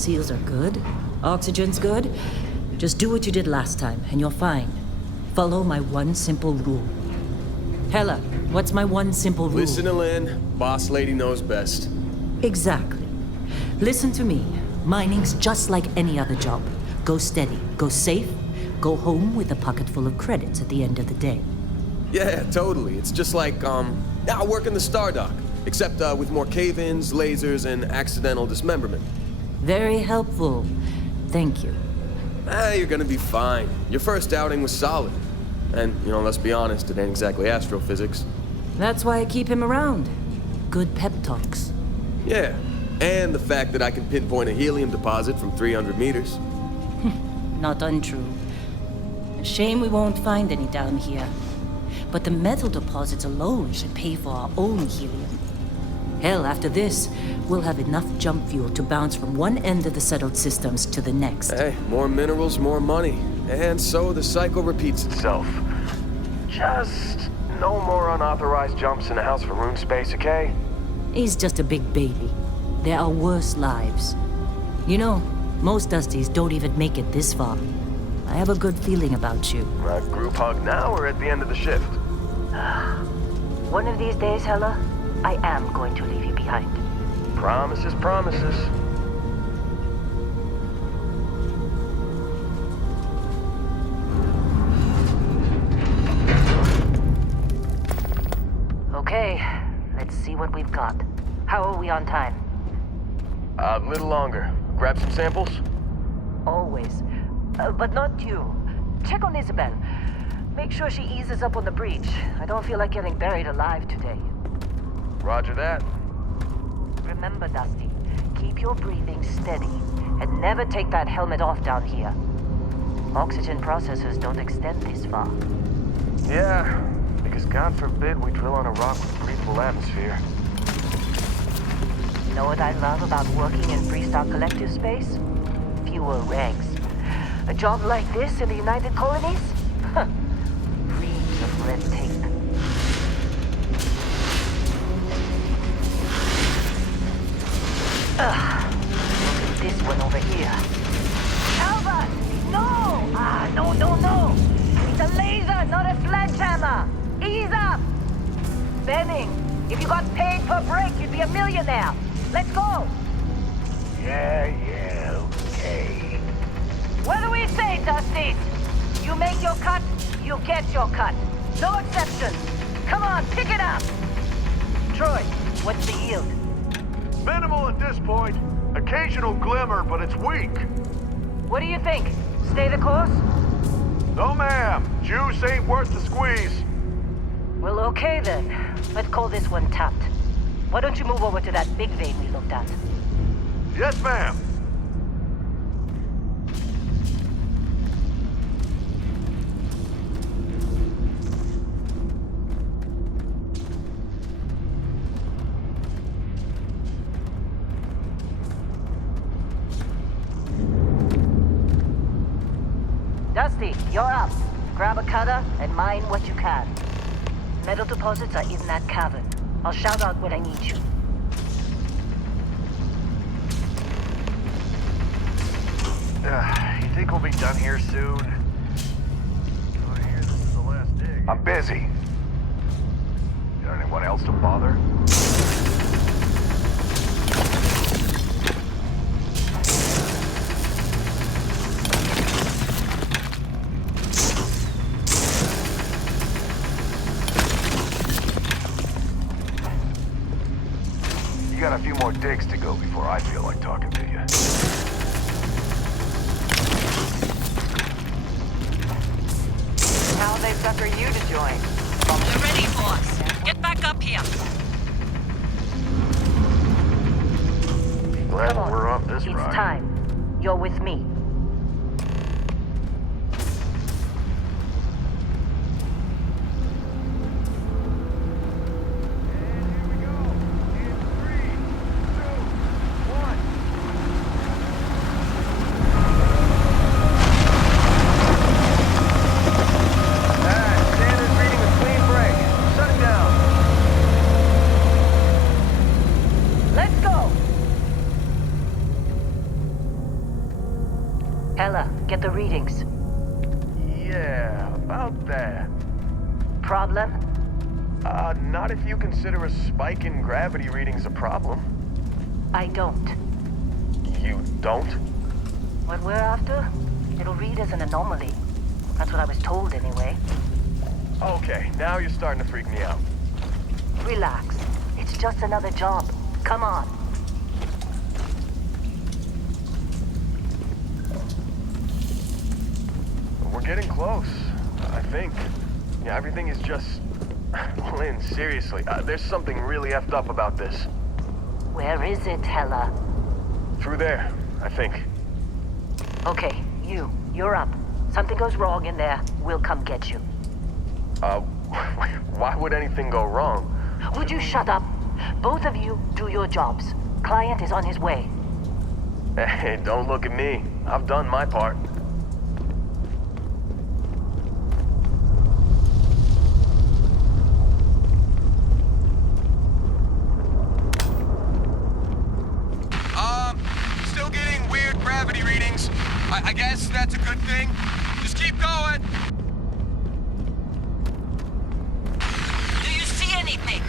Seals are good. Oxygen's good. Just do what you did last time, and you're fine. Follow my one simple rule. Hella, what's my one simple rule? Listen to Lynn. Boss lady knows best. Exactly. Listen to me. Mining's just like any other job. Go steady, go safe, go home with a pocket full of credits at the end of the day. Yeah, totally. It's just like, I work in the Stardock. Except with more cave-ins, lasers, and accidental dismemberment. Very helpful. Thank you. You're gonna be fine. Your first outing was solid. And, let's be honest, it ain't exactly astrophysics. That's why I keep him around. Good pep talks. Yeah, and the fact that I can pinpoint a helium deposit from 300 meters. Not untrue. A shame we won't find any down here. But the metal deposits alone should pay for our own helium. Hell, after this, we'll have enough jump fuel to bounce from one end of the settled systems to the next. Hey, more minerals, more money. And so the cycle repeats itself. Just no more unauthorized jumps in the house for room space, okay? He's just a big baby. There are worse lives. Most Dusties don't even make it this far. I have a good feeling about you. A group hug now or at the end of the shift? One of these days, Hella, I am going to leave you behind. Promises, promises. Okay, let's see what we've got. How are we on time? A little longer. Grab some samples? Always. But not you. Check on Isabel. Make sure she eases up on the breach. I don't feel like getting buried alive today. Roger that. Remember, Dusty, keep your breathing steady and never take that helmet off down here. Oxygen processors don't extend this far. Yeah, because God forbid we drill on a rock with a breathable atmosphere. You know what I love about working in Freestock Collective space? Fewer regs. A job like this in the United Colonies? Huh. Reams of red tape. Look at this one over here. Albert! No! No! It's a laser, not a sledgehammer! Ease up! Benning, if you got paid per break, you'd be a millionaire. Let's go! Yeah, okay. What do we say, Dusties? You make your cut, you get your cut. No exceptions. Come on, pick it up! Troy, what's the yield? Minimal at this point. Occasional glimmer, but it's weak. What do you think? Stay the course? No, ma'am. Juice ain't worth the squeeze. Well, okay then. Let's call this one tapped. Why don't you move over to that big vein we looked at? Yes, ma'am. Dusty, you're up. Grab a cutter and mine what you can. Metal deposits are in that cavern. I'll shout out when I need you. You think we'll be done here soon? I hear this is the last dig. I'm busy. Got anyone else to bother? You got a few more digs to go before I feel like talking to you. How they sucker you to join? They're ready for us. Get back up here. Glad Come on. we're off this It's ride. time. You're with me. get the readings? Yeah, about that. Problem? Not if you consider a spike in gravity readings a problem. I don't. You don't? What we're after? It'll read as an anomaly. That's what I was told anyway. Okay, now you're starting to freak me out. Relax. It's just another job. Come on. We're getting close, I think. Yeah, everything is just... Lynn, seriously, there's something really effed up about this. Where is it, Hella? Through there, I think. Okay, you're up. Something goes wrong in there, we'll come get you. Why would anything go wrong? Would you shut up? Both of you do your jobs. Client is on his way. Hey, don't look at me. I've done my part. Still getting weird gravity readings. I guess that's a good thing. Just keep going. Do you see anything?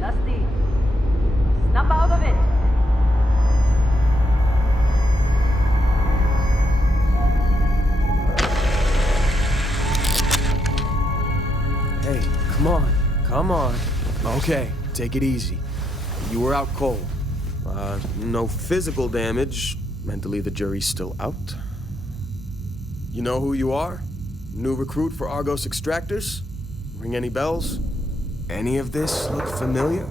Dusty, snap out of it. Hey, come on. Okay, take it easy. You were out cold. No physical damage. Mentally, the jury's still out. You know who you are? New recruit for Argos Extractors? Ring any bells? Any of this look familiar?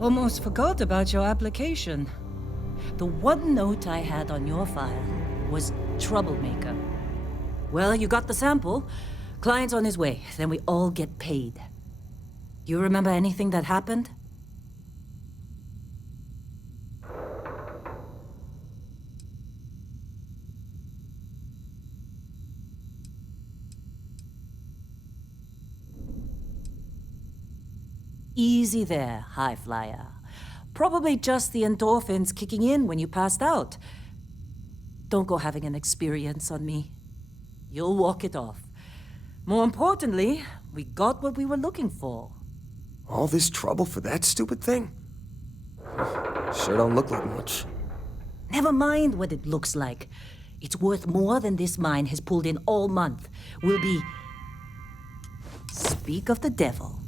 Almost forgot about your application. The one note I had on your file was troublemaker. Well, you got the sample. Client's on his way, then we all get paid. You remember anything that happened? Easy there, high flyer. Probably just the endorphins kicking in when you passed out. Don't go having an experience on me. You'll walk it off. More importantly, we got what we were looking for. All this trouble for that stupid thing? Sure don't look like much. Never mind what it looks like. It's worth more than this mine has pulled in all month. We'll be... Speak of the devil.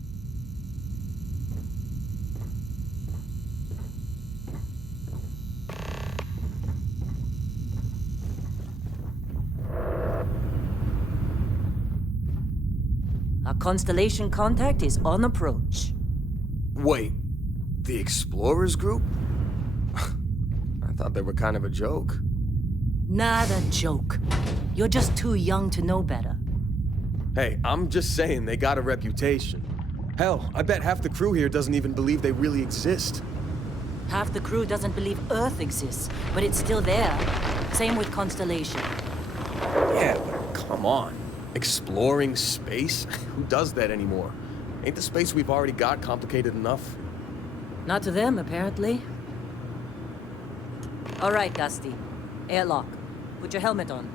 Our Constellation contact is on approach. Wait, the Explorers group? I thought they were kind of a joke. Not a joke. You're just too young to know better. Hey, I'm just saying they got a reputation. Hell, I bet half the crew here doesn't even believe they really exist. Half the crew doesn't believe Earth exists, but it's still there. Same with Constellation. Yeah, but come on. Exploring space? Who does that anymore? Ain't the space we've already got complicated enough? Not to them, apparently. All right, Dusty. Airlock. Put your helmet on.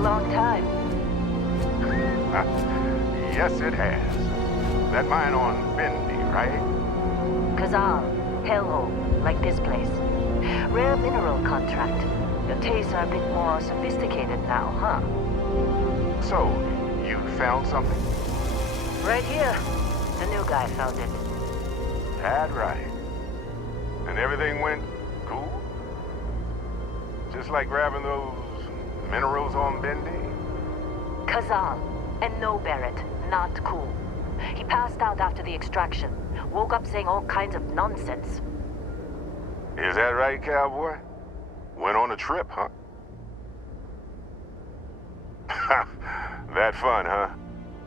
Long time. Yes, it has. That mine on Bendy, right? Kazal, hellhole, like this place. Rare mineral contract. Your tastes are a bit more sophisticated now, huh? So, you found something? Right here. The new guy found it. That right. And everything went cool? Just like grabbing those minerals on Bendy? Kazal, and no Barrett, not cool. He passed out after the extraction. Woke up saying all kinds of nonsense. Is that right, cowboy? Went on a trip, huh? That fun, huh?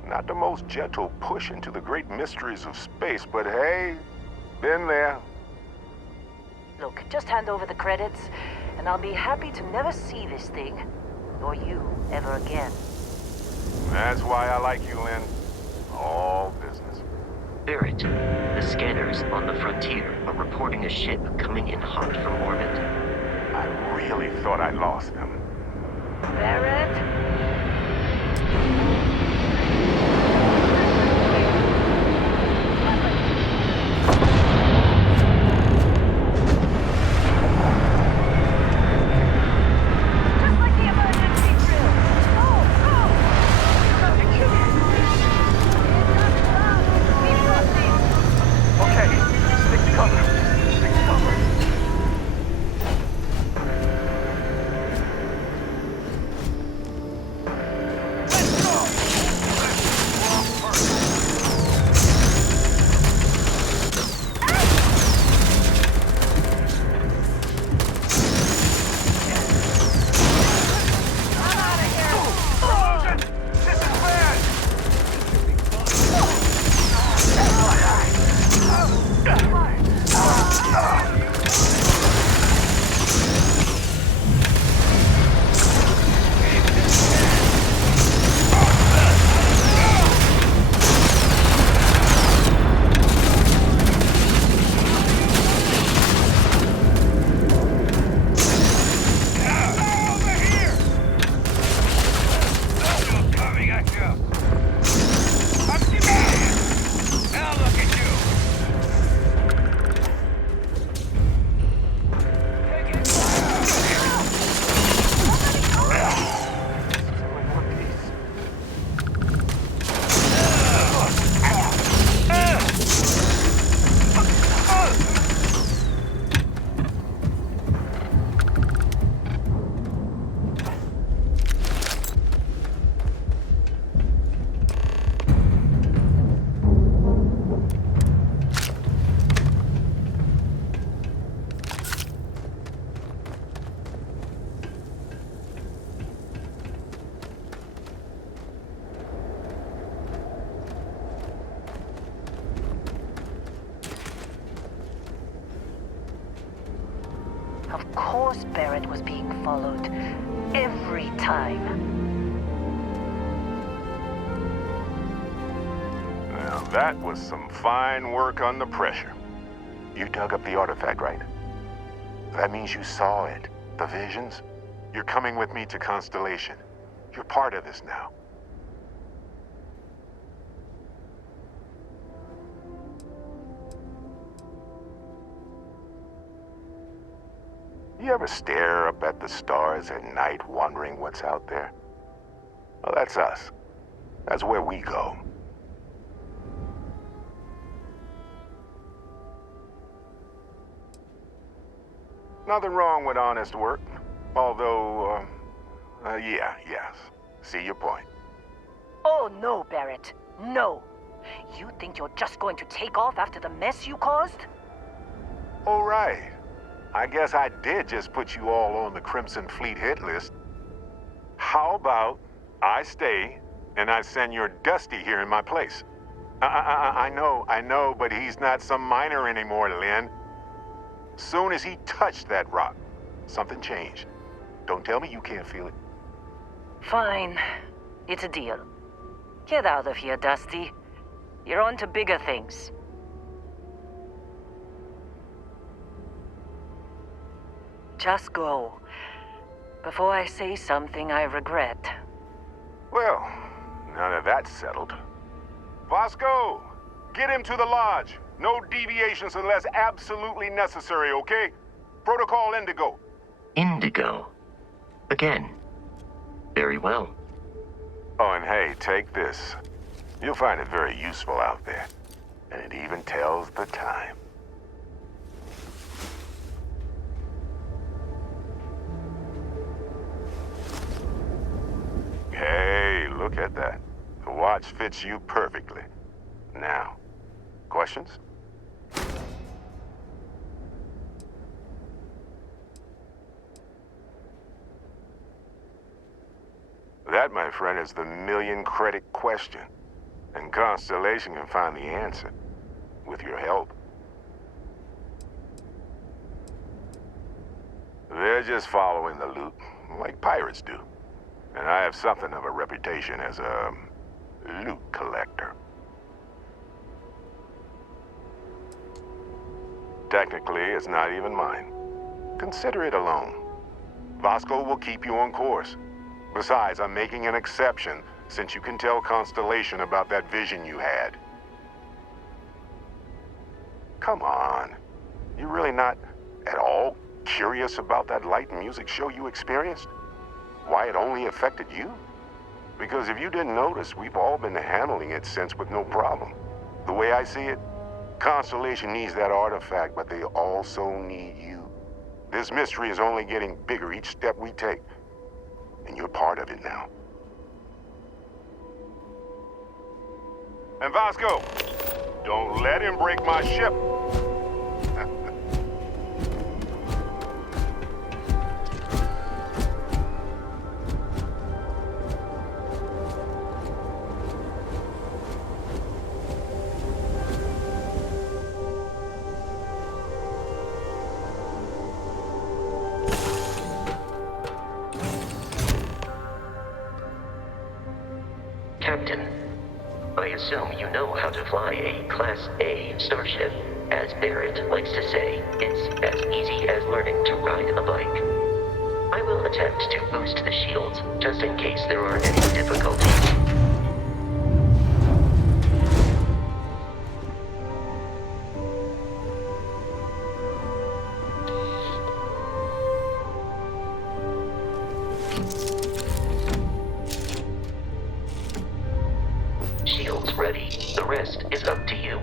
Not the most gentle push into the great mysteries of space, but hey, been there. Look, just hand over the credits, and I'll be happy to never see this thing, nor you, ever again. That's why I like you, Lynn. All business. Barrett, the scanners on the frontier are reporting a ship coming in hot from orbit. I really thought I lost them. Barrett? Just like the emergency drill. Go, go! You're going to kill me. Of course Barrett was being followed. Every time. Well, that was some fine work under pressure. You dug up the artifact, right? That means you saw it. The visions? You're coming with me to Constellation. You're part of this now. You ever stare up at the stars at night wondering what's out there? Well, that's us. That's where we go. Nothing wrong with honest work. Although, yes. See your point. Oh no, Barrett. No. You think you're just going to take off after the mess you caused? All right. I guess I did just put you all on the Crimson Fleet hit list. How about I stay and I send your Dusty here in my place? I know, but he's not some miner anymore, Lynn. Soon as he touched that rock, something changed. Don't tell me you can't feel it. Fine. It's a deal. Get out of here, Dusty. You're on to bigger things. Just go. Before I say something I regret. Well, now that that's settled. Vasco, get him to the lodge. No deviations unless absolutely necessary, okay? Protocol Indigo. Indigo. Again. Very well. Oh, and hey, take this. You'll find it very useful out there. And it even tells the time. Hey, look at that. The watch fits you perfectly. Now, questions? That, my friend, is the million-credit question. And Constellation can find the answer. With your help. They're just following the loot, like pirates do. And I have something of a reputation as a loot collector. Technically, it's not even mine. Consider it a loan. Vasco will keep you on course. Besides, I'm making an exception since you can tell Constellation about that vision you had. Come on. You're really not at all curious about that light and music show you experienced? Why it only affected you? Because if you didn't notice, we've all been handling it since with no problem. The way I see it, Constellation needs that artifact, but they also need you. This mystery is only getting bigger each step we take, and you're part of it now. And Vasco, don't let him break my ship. assume you know how to fly a Class A starship. As Barrett likes to say, it's as easy as learning to ride a bike. I will attempt to boost the shields, just in case there are any difficulties. Shields ready. The rest is up to you.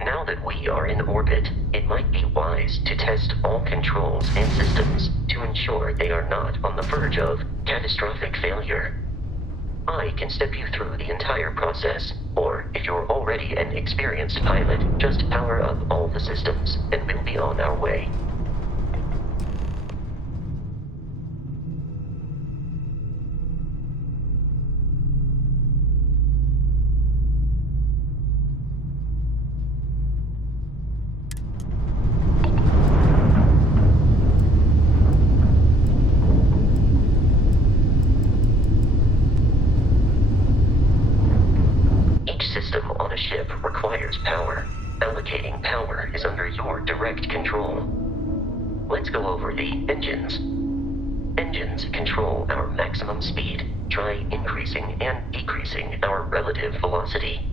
Now that we are in orbit, it might be wise to test all controls and systems to ensure they are not on the verge of catastrophic failure. I can step you through the entire process, or if you're already an experienced pilot, just power up all the systems, and we'll be on our way. System on a ship requires power. Allocating power is under your direct control. Let's go over the engines. Engines control our maximum speed. Try increasing and decreasing our relative velocity.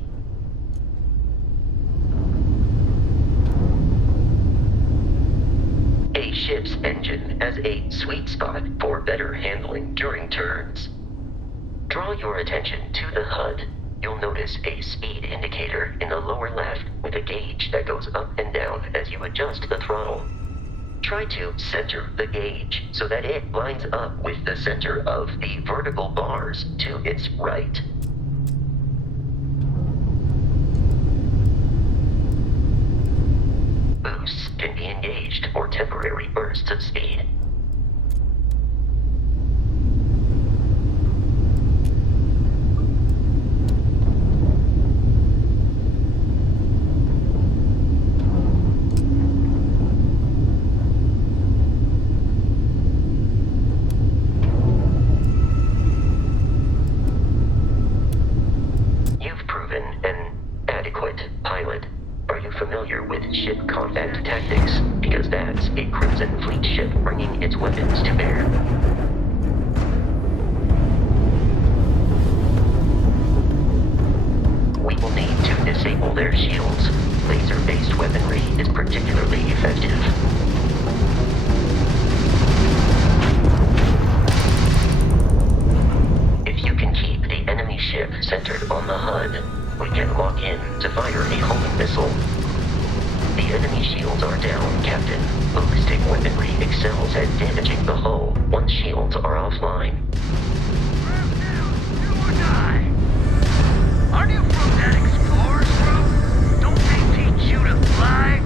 A ship's engine has a sweet spot for better handling during turns. Draw your attention to the HUD. You'll notice a speed indicator in the lower left with a gauge that goes up and down as you adjust the throttle. Try to center the gauge so that it lines up with the center of the vertical bars to its right. Boosts can be engaged for temporary bursts of speed. Pilot, are you familiar with ship combat tactics? Because that's a Crimson Fleet ship bringing its weapons to bear. We will need to disable their shields. Laser-based weaponry is particularly effective. If you can keep the enemy ship centered on the HUD, we can lock in to fire a homing missile. The enemy shields are down, Captain. Ballistic weaponry excels at damaging the hull once shields are offline. Do or die. Aren't you from that explorer's group? Don't they teach you to fly?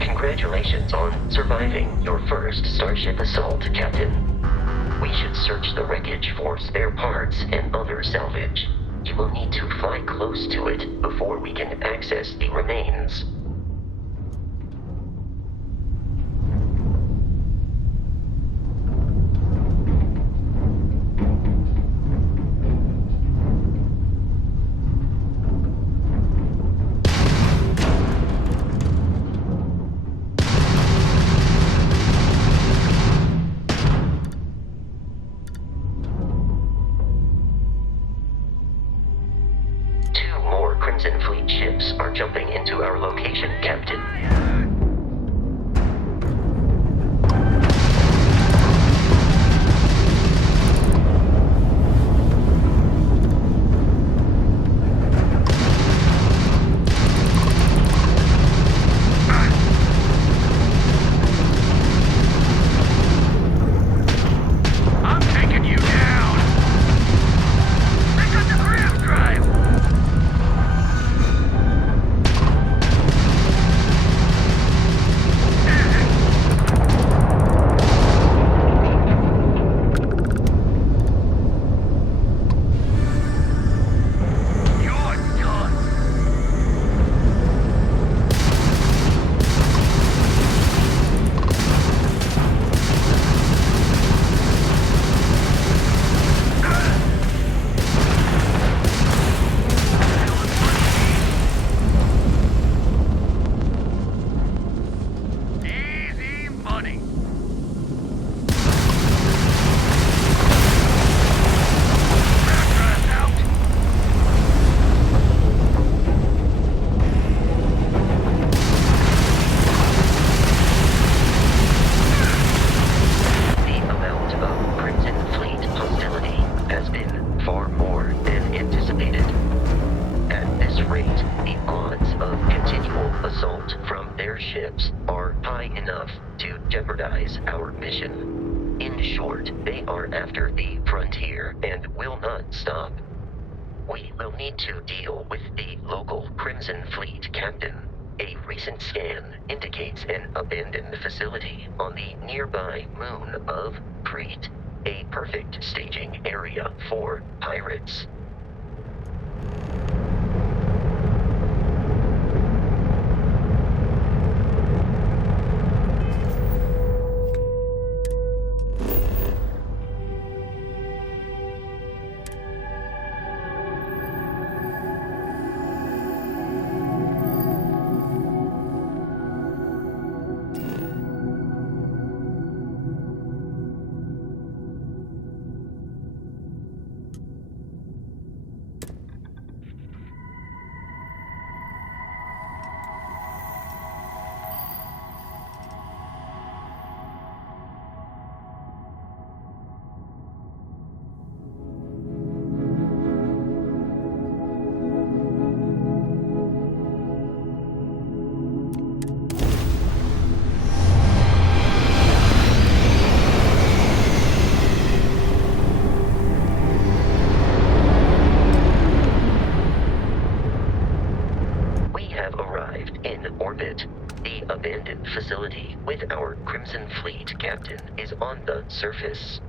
Congratulations on surviving your first Starship assault, Captain. We should search the wreckage for spare parts and other salvage. You will need to fly close to it before we can access the remains. Crimson Fleet ships are jumping into our location to jeopardize our mission. In short, they are after the frontier and will not stop. We will need to deal with the local Crimson Fleet captain. A recent scan indicates an abandoned facility on the nearby moon of Crete, a perfect staging area for pirates. The abandoned facility with our Crimson Fleet captain is on the surface.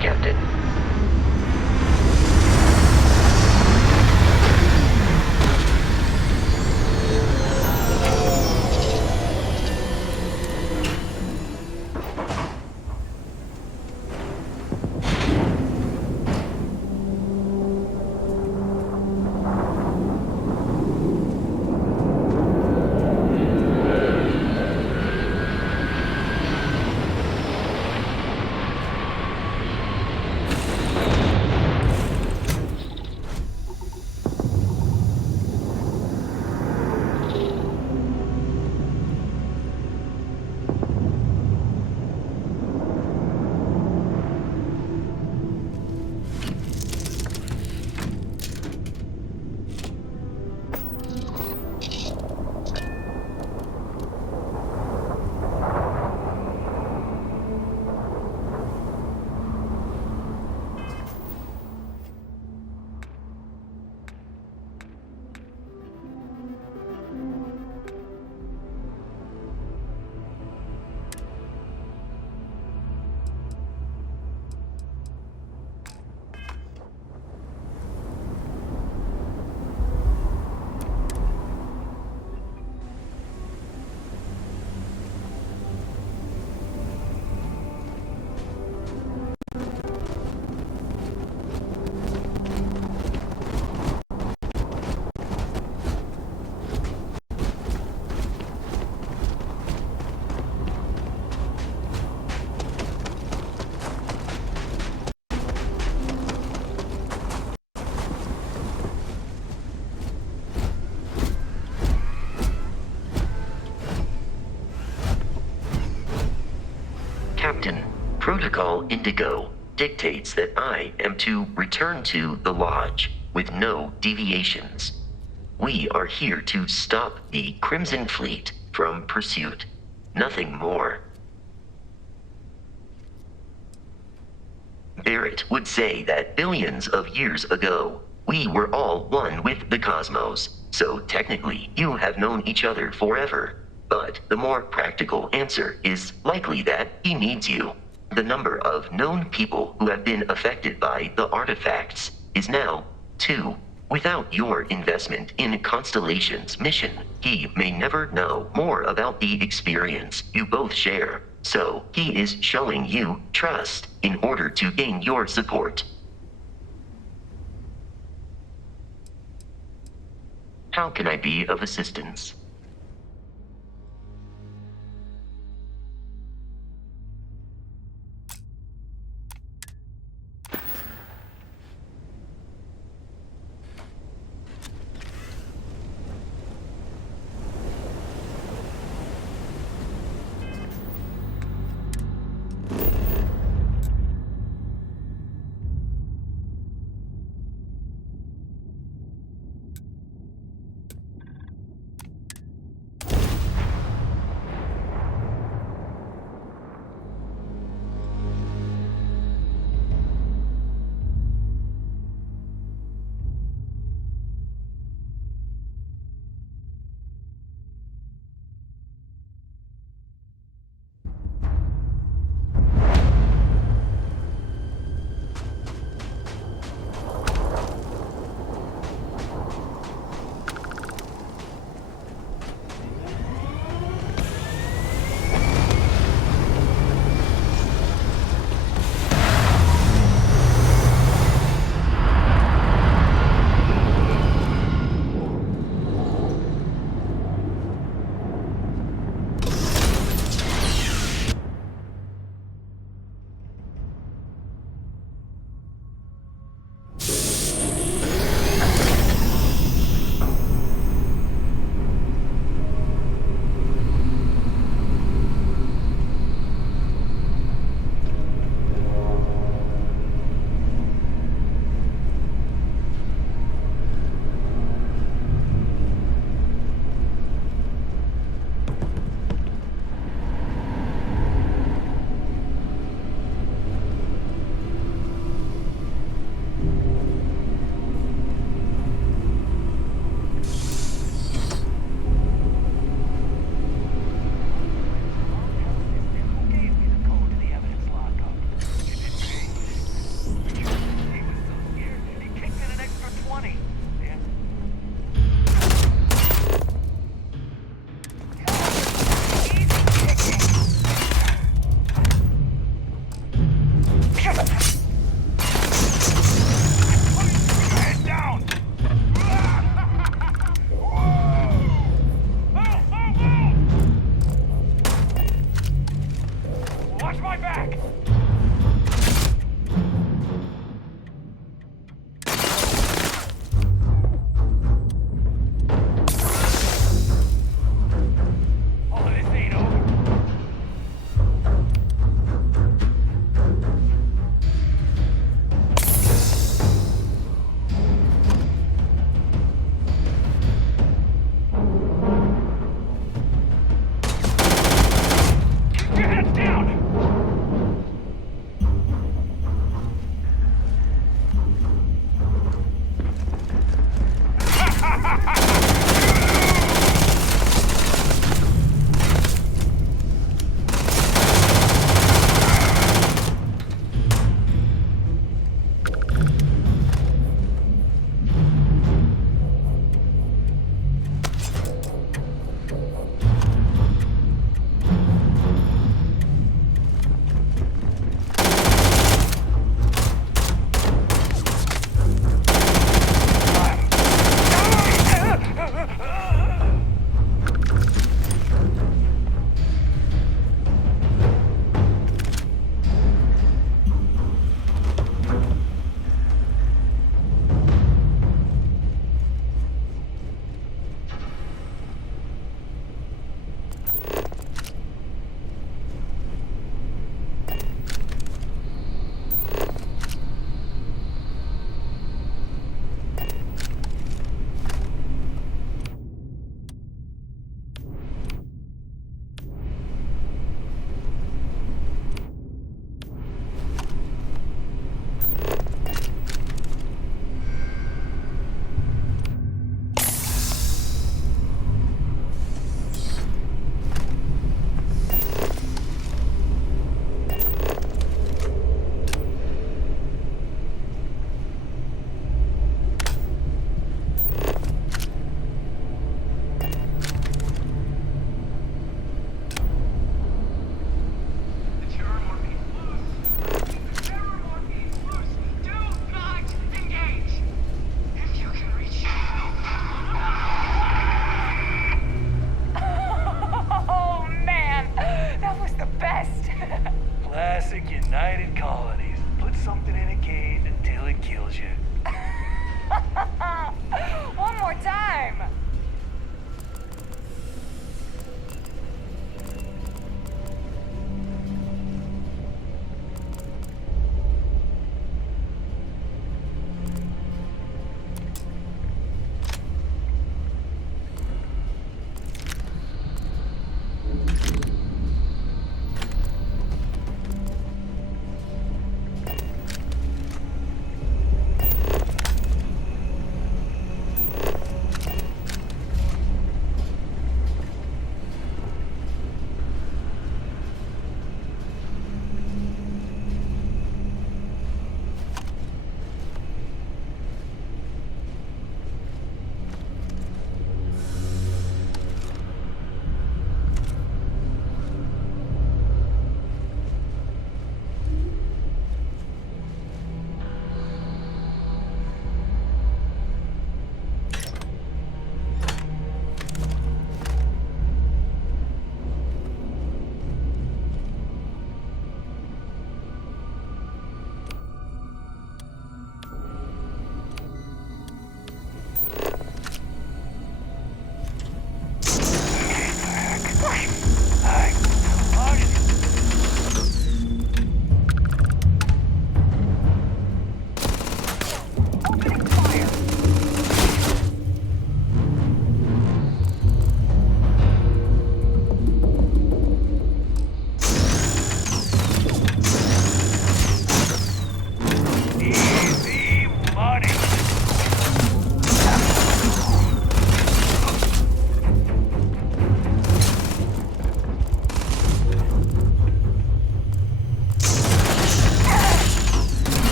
Captain. Captain, Protocol Indigo dictates that I am to return to the Lodge with no deviations. We are here to stop the Crimson Fleet from pursuit. Nothing more. Barrett would say that billions of years ago, we were all one with the cosmos, so technically you have known each other forever. But the more practical answer is likely that he needs you. The number of known people who have been affected by the artifacts is now 2. Without your investment in Constellation's mission, he may never know more about the experience you both share. So, he is showing you trust in order to gain your support. How can I be of assistance?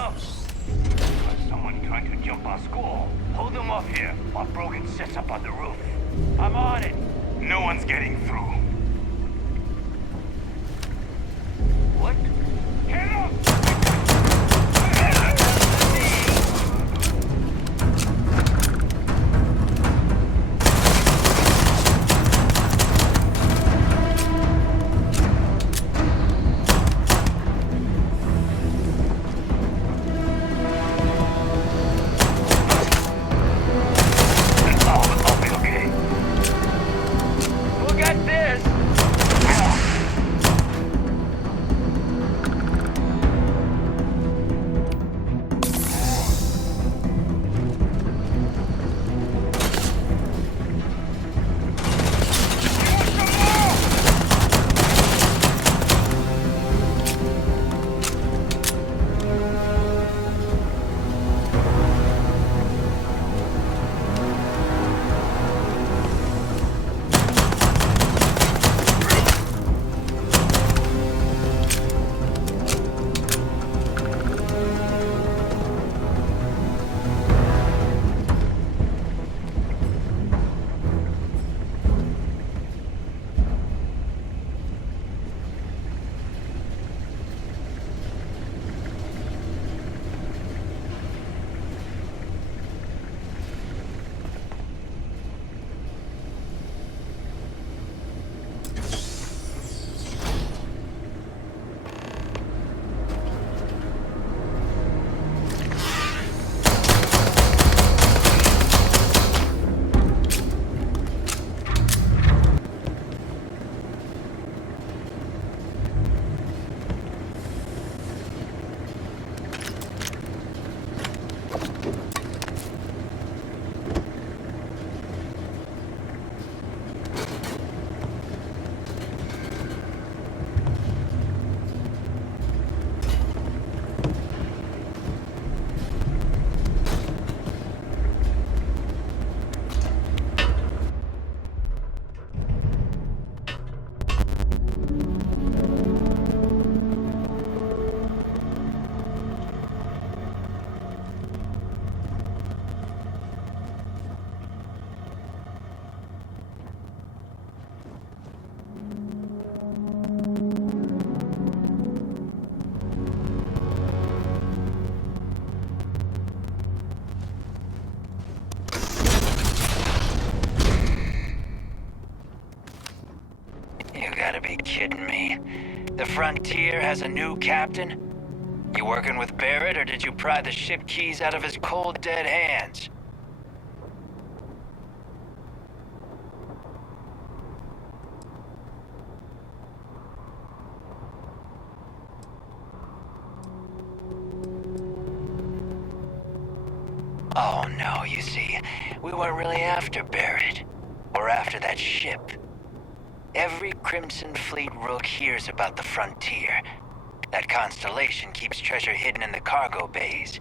enough. Got someone trying to jump our school. Hold them off here while Brogan sets up on the roof. I'm on it. No one's getting through. What? Get up! I'll be okay. Look at this! You gotta be kidding me. The Frontier has a new captain? You working with Barrett, or did you pry the ship keys out of his cold, dead hands? Oh no, you see, we weren't really after Barrett. Or after that ship. Every Crimson Fleet rook hears about the Frontier. That constellation keeps treasure hidden in the cargo bays.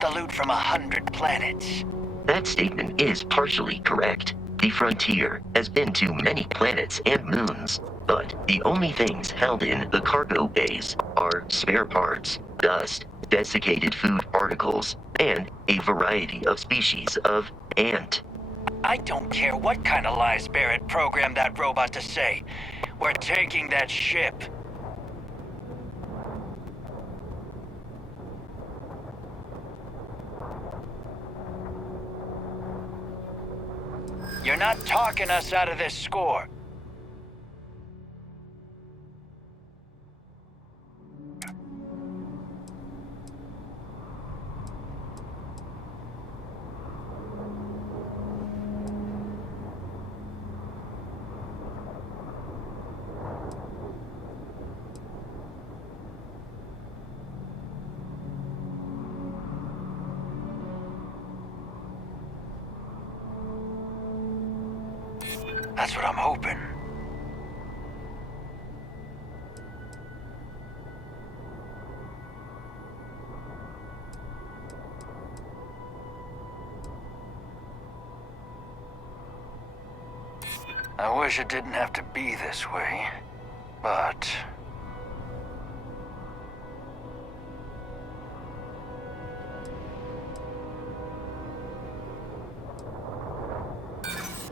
The loot from 100 planets. That statement is partially correct. The Frontier has been to many planets and moons, but the only things held in the cargo bays are spare parts, dust, desiccated food particles, and a variety of species of ant. I don't care what kind of lies Barrett programmed that robot to say. We're taking that ship. You're not talking us out of this score. That's what I'm hoping. I wish it didn't have to be this way, but...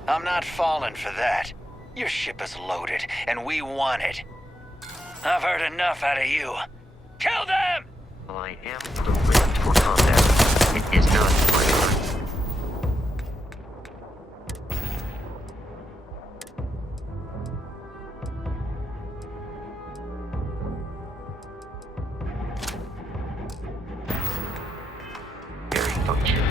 I'm not falling for that. Your ship is loaded, and we want it. I've heard enough out of you. Kill them! While I am programmed for combat, it is not priority. Function.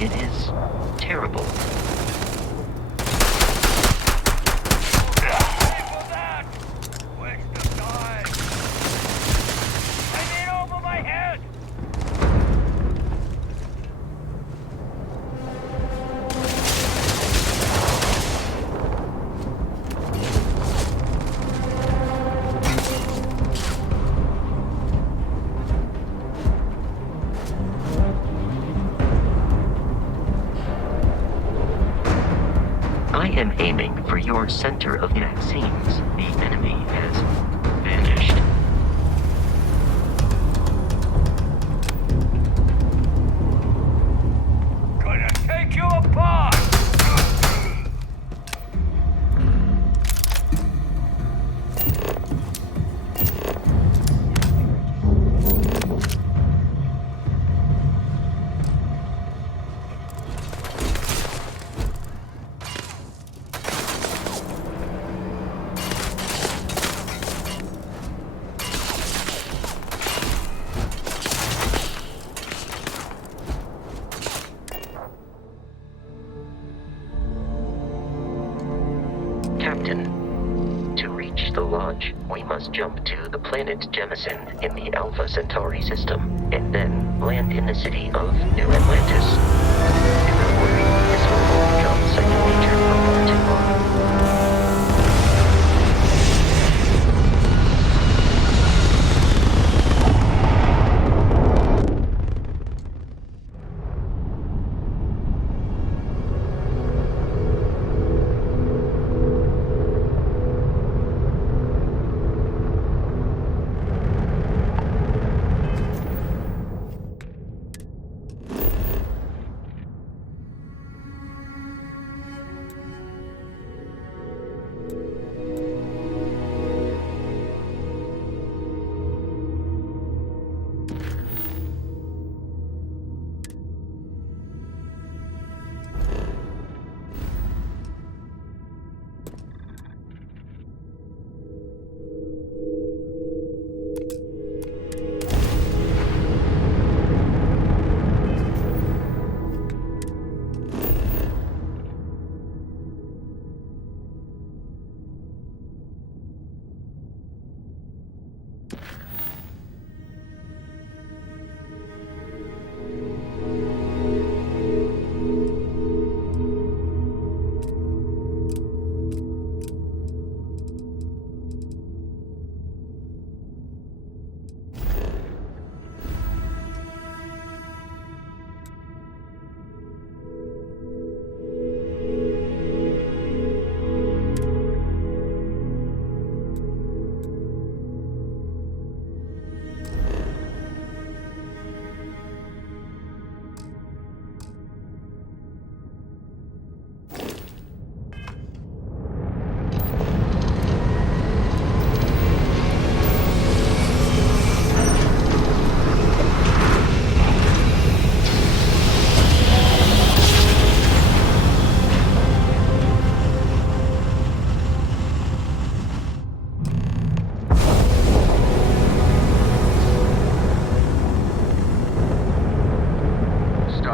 It is terrible. I am aiming for your center of vaccines. The enemy has vanished. Gonna take you apart! Captain, to reach the lodge, we must jump to the planet Jemison in the Alpha Centauri system, and then land in the city of New Atlantis. Do not worry, this will all become second nature before too long.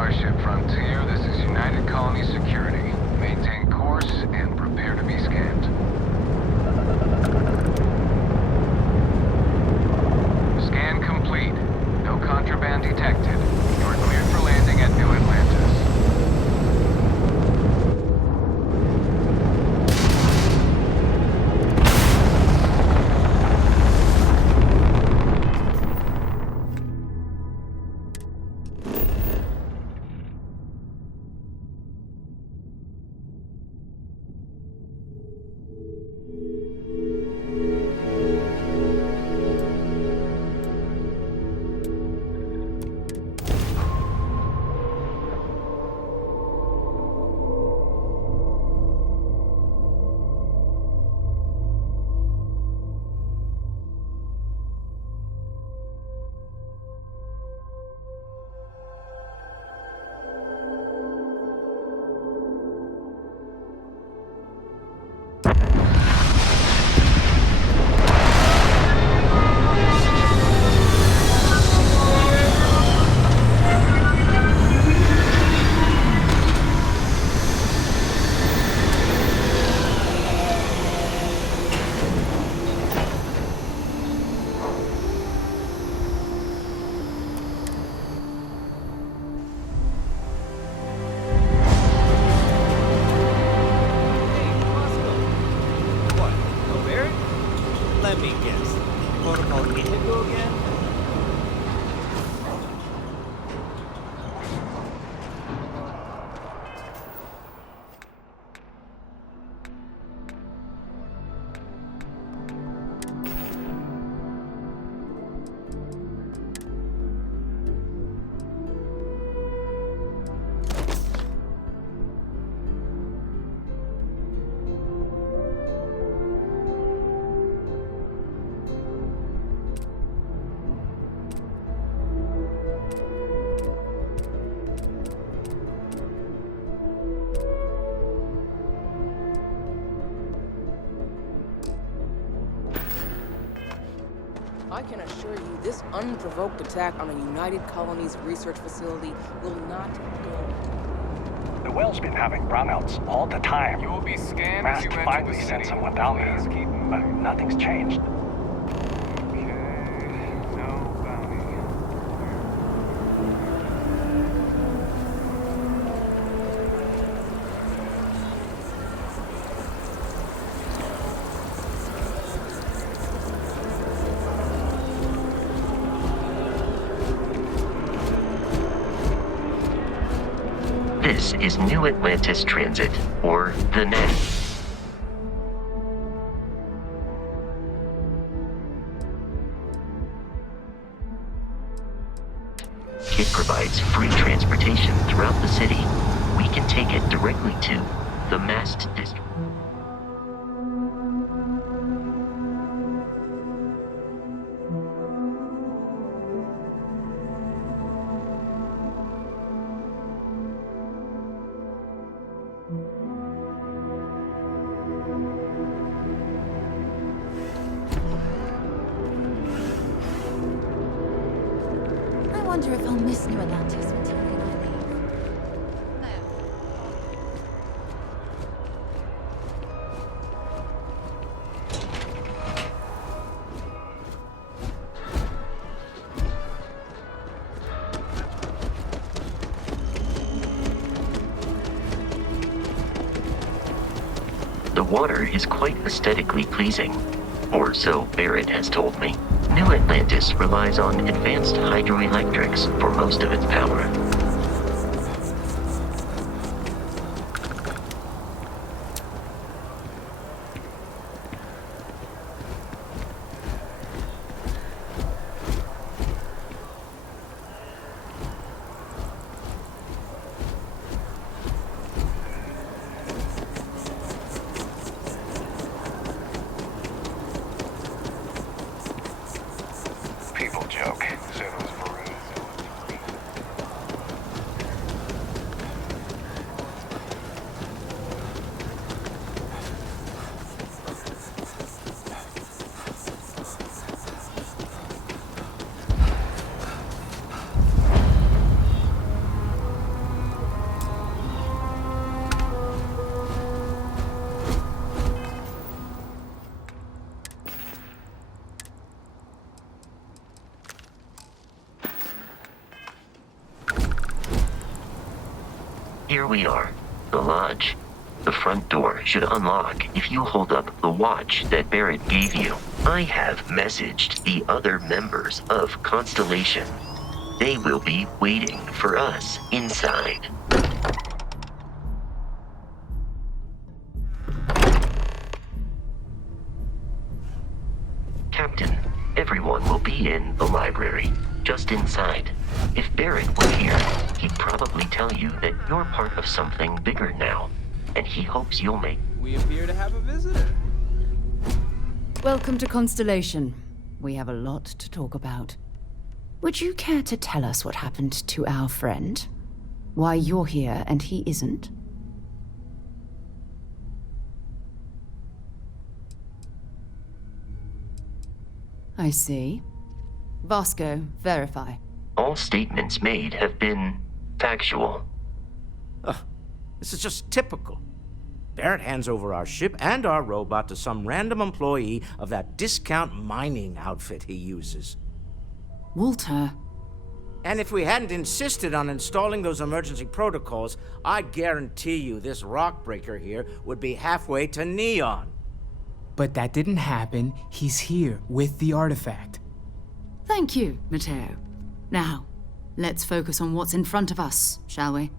Starship Frontier, this is United Colony Security. Maintain course and prepare to be scanned. Scan complete. No contraband detected. You are cleared for landing at New Atlantis. Let me guess. Protocol Indigo again? I can assure you, this unprovoked attack on a United Colonies research facility will not go. The well's been having brownouts all the time. You will be scanned as Mast you enter finally the sent city. someone down there, Please keep but nothing's changed. Okay, no bounty. This is New Atlantis Transit, or the NET. It provides free transportation throughout the city. We can take it directly to the Mast District. I wonder if I'll miss New Atlantis when Tilly and I leave. No. The water is quite aesthetically pleasing, or so Barrett has told me. New Atlantis relies on advanced hydroelectrics for most of its power. People joke. Said it was Maroon. Here we are, the lodge. The front door should unlock if you hold up the watch that Barrett gave you. I have messaged the other members of Constellation. They will be waiting for us inside. Captain, everyone will be in the library, just inside. If Barrett were here, he'd probably tell you that you're part of something bigger now, and he hopes you'll make... We appear to have a visitor. Welcome to Constellation. We have a lot to talk about. Would you care to tell us what happened to our friend? Why you're here and he isn't? I see. Vasco, verify. All statements made have been factual. This is just typical. Barrett hands over our ship and our robot to some random employee of that discount mining outfit he uses. Walter. And if we hadn't insisted on installing those emergency protocols, I guarantee you this rock breaker here would be halfway to Neon. But that didn't happen. He's here with the artifact. Thank you, Matteo. Now, let's focus on what's in front of us, shall we?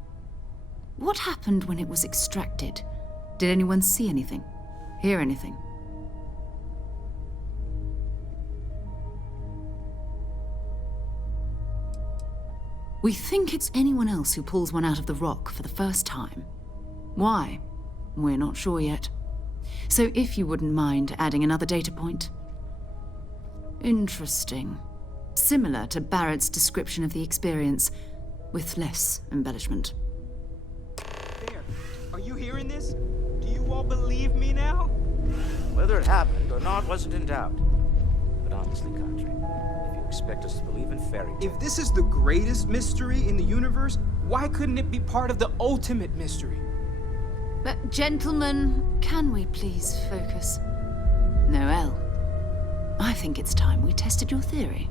What happened when it was extracted? Did anyone see anything? Hear anything? We think it's anyone else who pulls one out of the rock for the first time. Why? We're not sure yet. So if you wouldn't mind adding another data point. Interesting. Similar to Barrett's description of the experience, with less embellishment. There. Are you hearing this? Do you all believe me now? Whether it happened or not wasn't in doubt. But honestly, Country, if you expect us to believe in fairy tales... If this is the greatest mystery in the universe, why couldn't it be part of the ultimate mystery? But gentlemen, can we please focus? Noel, I think it's time we tested your theory.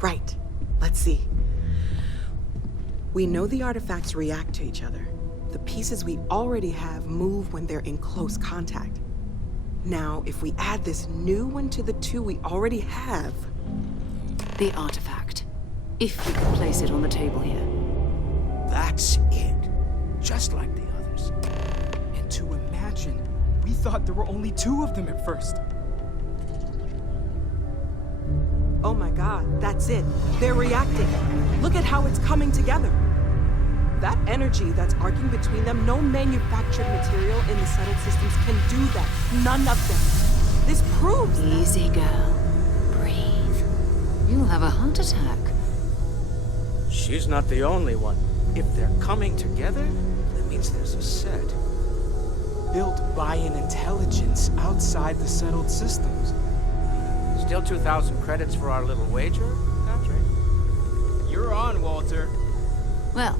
Right. Let's see. We know the artifacts react to each other. The pieces we already have move when they're in close contact. Now, if we add this new one to the two we already have... The artifact. If you could place it on the table here. That's it. Just like the others. And to imagine, we thought there were only two of them at first. Oh my god, that's it. They're reacting. Look at how it's coming together. That energy that's arcing between them, no manufactured material in the settled systems can do that. None of them. This proves that... Easy, girl. Breathe. You'll have a heart attack. She's not the only one. If they're coming together, that means there's a set. Built by an intelligence outside the settled systems. Still 2,000 credits for our little wager, Country? You're on, Walter. Well,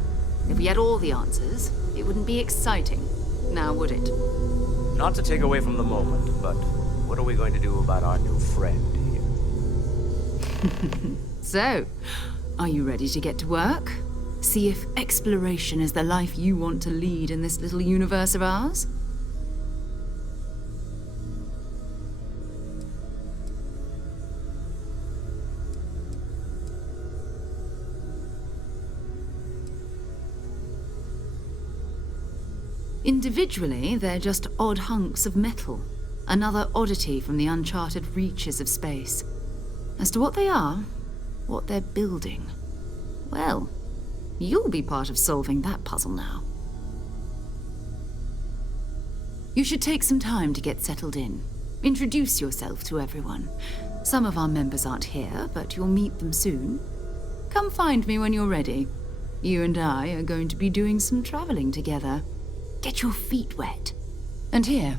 if we had all the answers, it wouldn't be exciting. Now, would it? Not to take away from the moment, but what are we going to do about our new friend here? So, are you ready to get to work? See if exploration is the life you want to lead in this little universe of ours? Individually, they're just odd hunks of metal. Another oddity from the uncharted reaches of space. As to what they are, what they're building, well, you'll be part of solving that puzzle now. You should take some time to get settled in. Introduce yourself to everyone. Some of our members aren't here, but you'll meet them soon. Come find me when you're ready. You and I are going to be doing some traveling together. Get your feet wet. And here,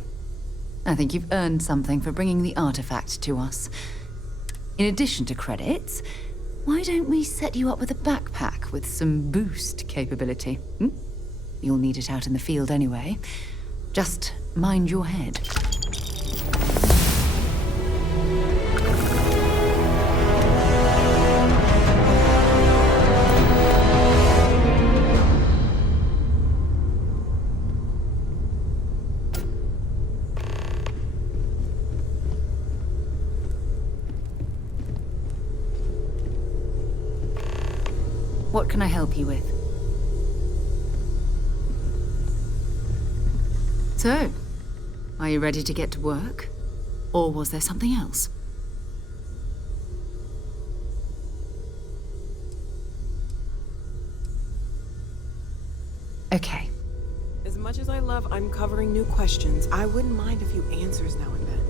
I think you've earned something for bringing the artifact to us. In addition to credits, why don't we set you up with a backpack with some boost capability? You'll need it out in the field anyway. Just mind your head. What can I help you with? So, are you ready to get to work? Or was there something else? Okay. As much as I love uncovering new questions, I wouldn't mind a few answers now and then.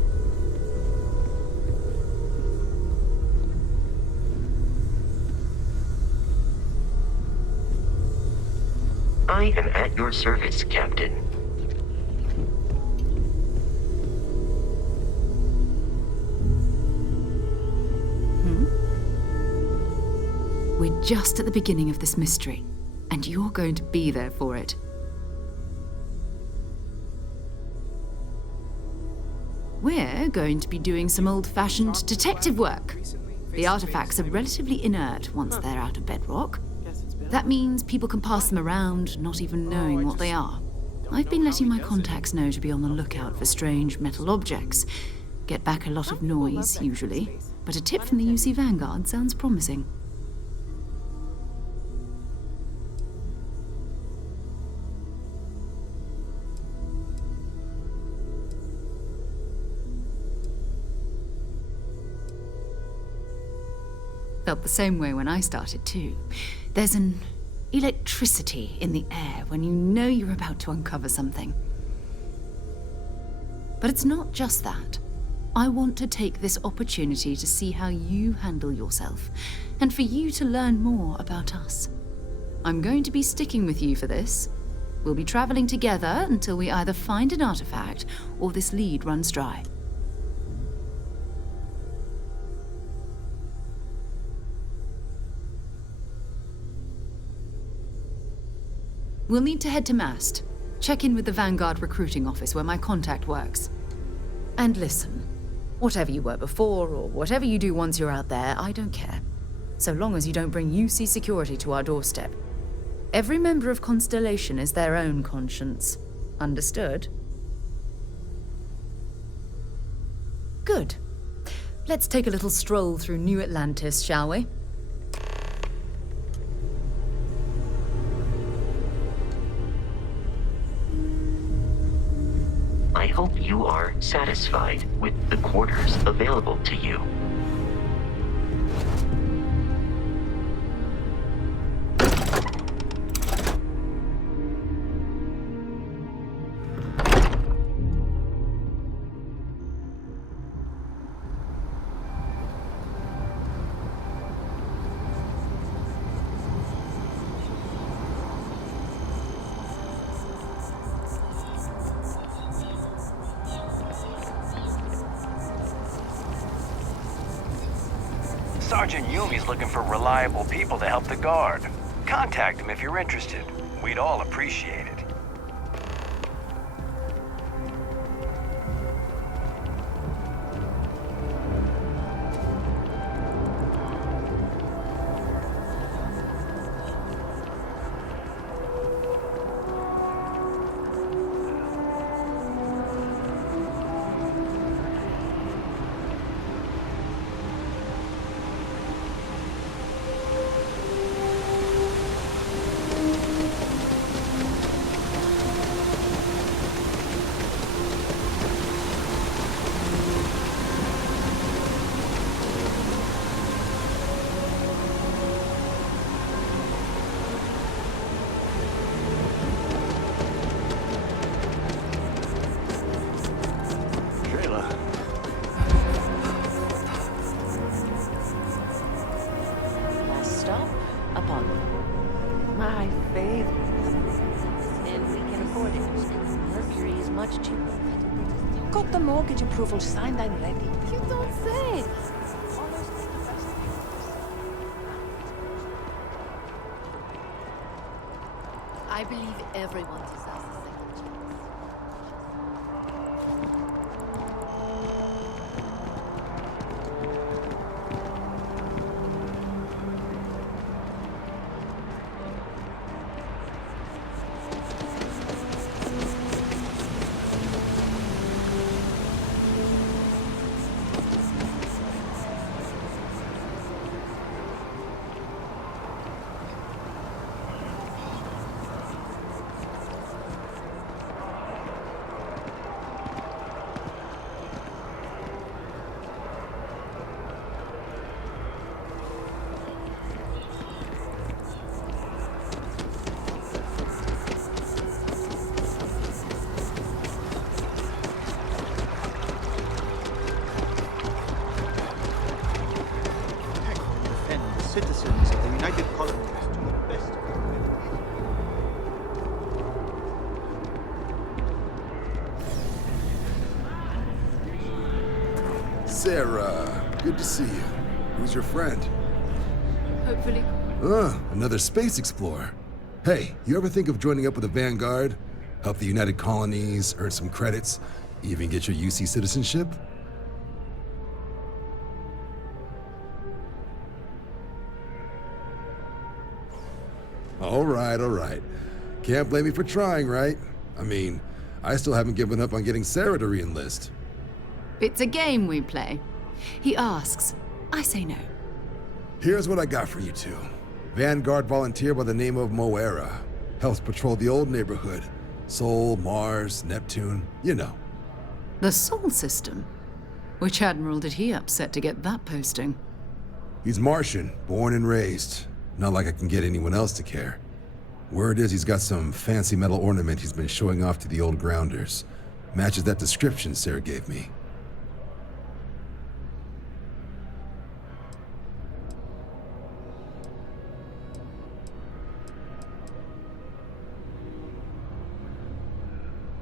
I am at your service, Captain. We're just at the beginning of this mystery, and you're going to be there for it. We're going to be doing some old-fashioned detective work. The artifacts are relatively inert once they're out of bedrock. That means people can pass them around, not even knowing what they are. I've been letting my contacts know to be on the lookout for strange metal objects. Get back a lot of noise, usually, but a tip from the UC Vanguard sounds promising. Felt the same way when I started too. There's an electricity in the air when you know you're about to uncover something. But it's not just that. I want to take this opportunity to see how you handle yourself, and for you to learn more about us. I'm going to be sticking with you for this. We'll be traveling together until we either find an artifact or this lead runs dry. We'll need to head to Mast. Check in with the Vanguard recruiting office where my contact works. And listen, whatever you were before or whatever you do once you're out there, I don't care. So long as you don't bring UC security to our doorstep. Every member of Constellation is their own conscience. Understood? Good. Let's take a little stroll through New Atlantis, shall we? I hope you are satisfied with the quarters available to you. Sergeant Yumi's looking for reliable people to help the guard. Contact him if you're interested. We'd all appreciate it. Got the mortgage approval signed and ready. You don't say. I believe everyone deserves a second chance. Sarah. Good to see you. Who's your friend? Hopefully. Another space explorer. Hey, you ever think of joining up with the Vanguard? Help the United Colonies, earn some credits, even get your UC citizenship? All right. Can't blame me for trying, right? I mean, I still haven't given up on getting Sarah to re-enlist. It's a game we play. He asks, I say no. Here's what I got for you two. Vanguard volunteer by the name of Moira. Helps patrol the old neighborhood. Sol, Mars, Neptune, you know. The Sol system? Which admiral did he upset to get that posting? He's Martian, born and raised. Not like I can get anyone else to care. Word is he's got some fancy metal ornament he's been showing off to the old grounders. Matches that description Sarah gave me.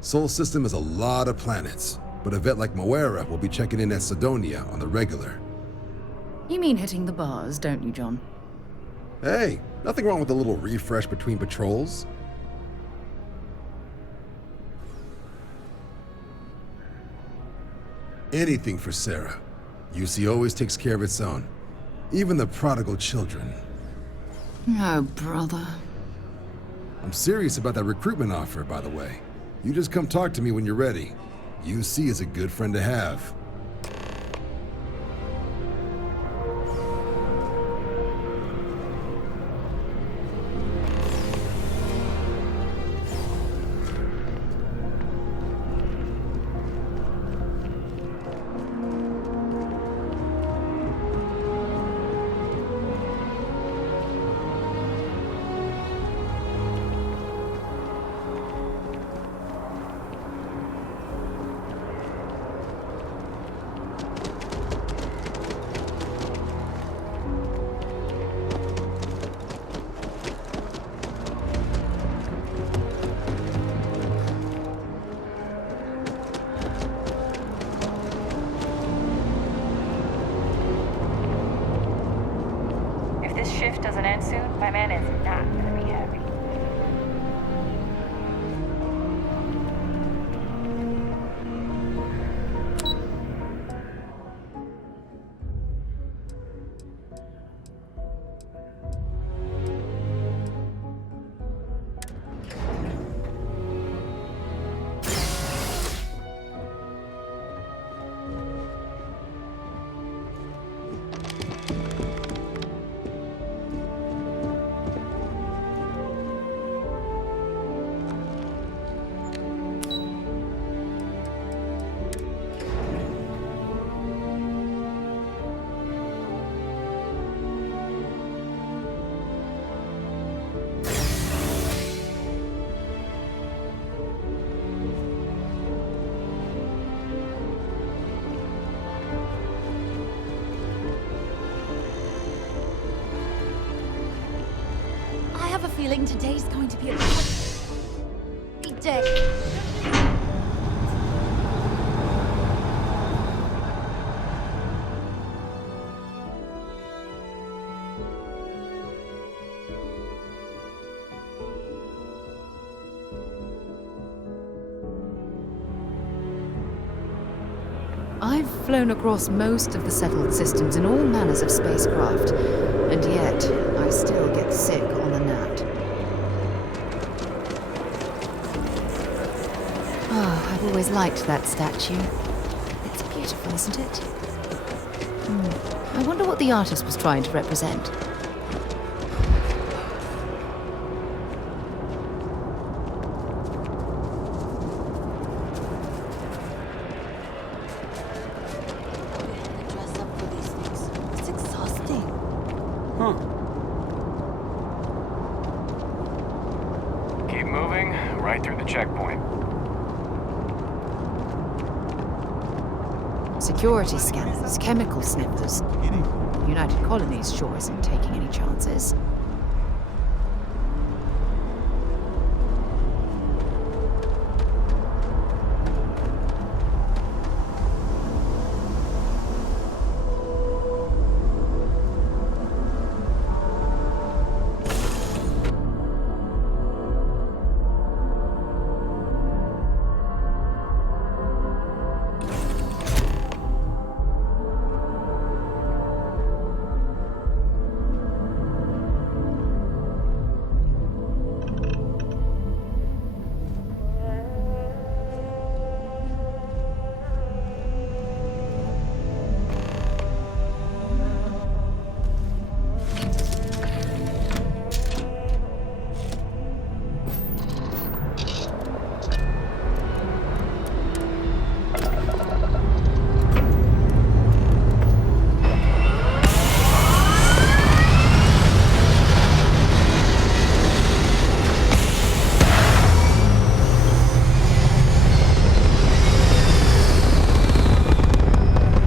Sol system is a lot of planets, but a vet like Moira will be checking in at Sidonia on the regular. You mean hitting the bars, don't you, John? Hey, nothing wrong with a little refresh between patrols. Anything for Sarah. UC always takes care of its own. Even the prodigal children. Oh, brother. I'm serious about that recruitment offer, by the way. You just come talk to me when you're ready. UC is a good friend to have. If this shift doesn't end soon, my man is not gonna be happy. I have a feeling today's going to be a big day. I've flown across most of the settled systems in all manners of spacecraft, and yet I still get sick on the gnat. Oh, I've always liked that statue. It's beautiful, isn't it? I wonder what the artist was trying to represent. Keep moving, right through the checkpoint. Security scanners, chemical sniffers. The United Colonies sure isn't taking any chances.